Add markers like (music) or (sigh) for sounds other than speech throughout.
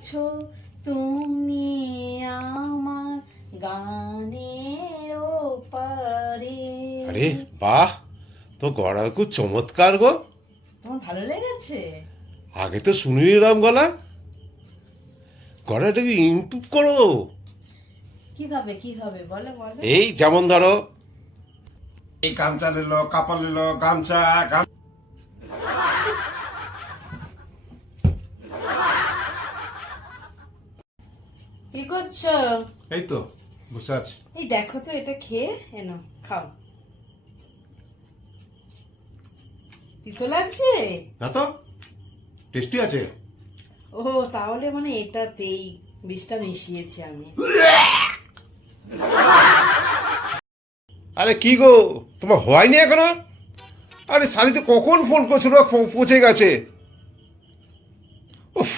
আছো তুমি আমার গানের পারে আরে বাহ তো গড়া খুব চমৎকার গো। তোমার ভালো লেগেছে? আগে তো শুনি এরম গলা। গলাটাকে ইমপ্রুভ করো। কীভাবে কীভাবে? বলো বলো। এই যেমন ধরো। এই গামছা নিল কাপড় নিল গামছা। গাম কি করছ? এই তো বসে আছি। এই দেখো তো এটা খেয়ে এনো খাও। তিতো লাগছে? না তো টেস্টি আছে। ও তাহলে মানে এটাতেই বিষটা মিশিয়েছি আমি। আরে কি গো তোমার হয়নি এখনও? আরে শালি তো কখন ফোন করছিল পৌঁছে গেছে। উফ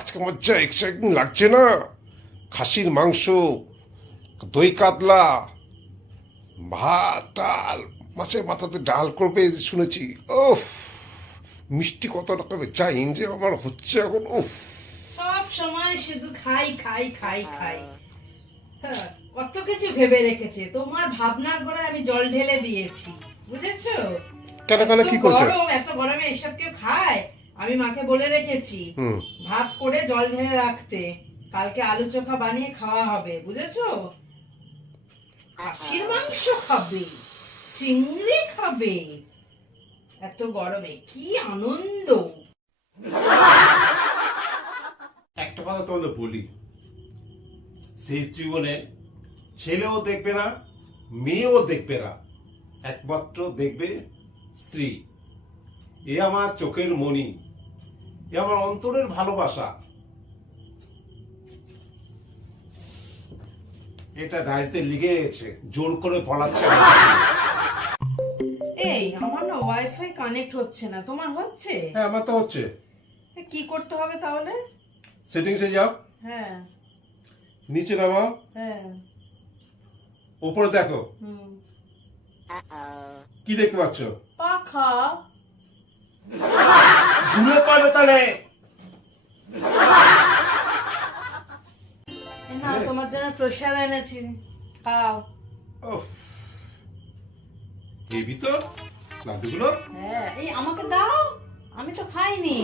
আজকে আমার যা এক্সাইটিং লাগছে না। খাসির মাংস দই কাতলা ভাত ডাল মাছের মাথাতে ডাল করবে শুনেছি। উফ মিষ্টি কত রকমের যা এনজয় আমার হচ্ছে এখন উফ। সব সময় শুধু খাই খাই খাই খাই। হ্যাঁ, কত কিছু ভেবে রেখেছে। তোমার ভাবনার করে আমি জল ঢেলে দিয়েছি বুঝেছ? কেন কেন কি এত এত গরমে এসব কেউ খায়? আমি মাকে বলে রেখেছি ভাত করে জল ঢেলে রাখতে। কালকে আলু চোখা বানিয়ে খাওয়া হবে বুঝেছ? খাসির মাংস খাবে চিংড়ি খাবে। এত গরমে কি আনন্দ। একটা কথা তোমাদের বলি শেষ জীবনে ছেলেও দেখবে না মেয়েও দেখবে না একমাত্র দেখবে স্ত্রী। এ আমার চোখের মণি এ আমার অন্তরের ভালোবাসা। এটা ডায়েরিতে লিখে গেছে জোর করে বলাচ্ছে না। এই আমার না ওয়াইফাই কানেক্ট হচ্ছে না। তোমার হচ্ছে? হ্যাঁ আমার তো হচ্ছে। কি করতে হবে তাহলে? সেটিংসে যাও। হ্যাঁ। নিচে নামাও। হ্যাঁ। উপরে দেখো। হুম। কি দেখতে পাচ্ছ? পাখা। ঝুলে পাবে তাহলে। তোমার জন্য প্রসাদ এনেছি। খাও। হেবি তো লাড্ডুগুলো। হ্যাঁ এই আমাকে দাও আমি তো খাইনি।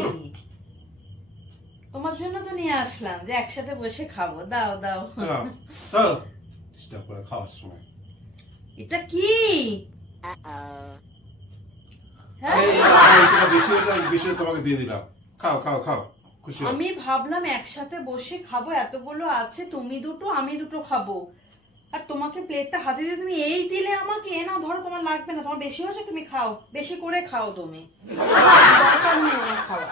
তোমার জন্য তো নিয়ে আসলাম যে একসাথে বসে খাব। দাও দাও। চলো ডিস্টার্ব করে খাওয়ার সময়। এটা কি? হ্যাঁ? বেশি বেশি তোমাকে দিয়ে দিলাম। খাও খাও খাও। খুশি আমি ভাবলাম একসাথে বসে খাব এতগুলো আছে তুমি দুটো আমি দুটো খাব। আর তোমাকে প্লেটটা হাতে দিয়ে তুমি এই দিলে আমাকে এ নাও ধরো তোমার লাগবে না তোমার বেশি হয়েছে তুমি খাও বেশি করে খাও তুমি। (laughs) খাওয়া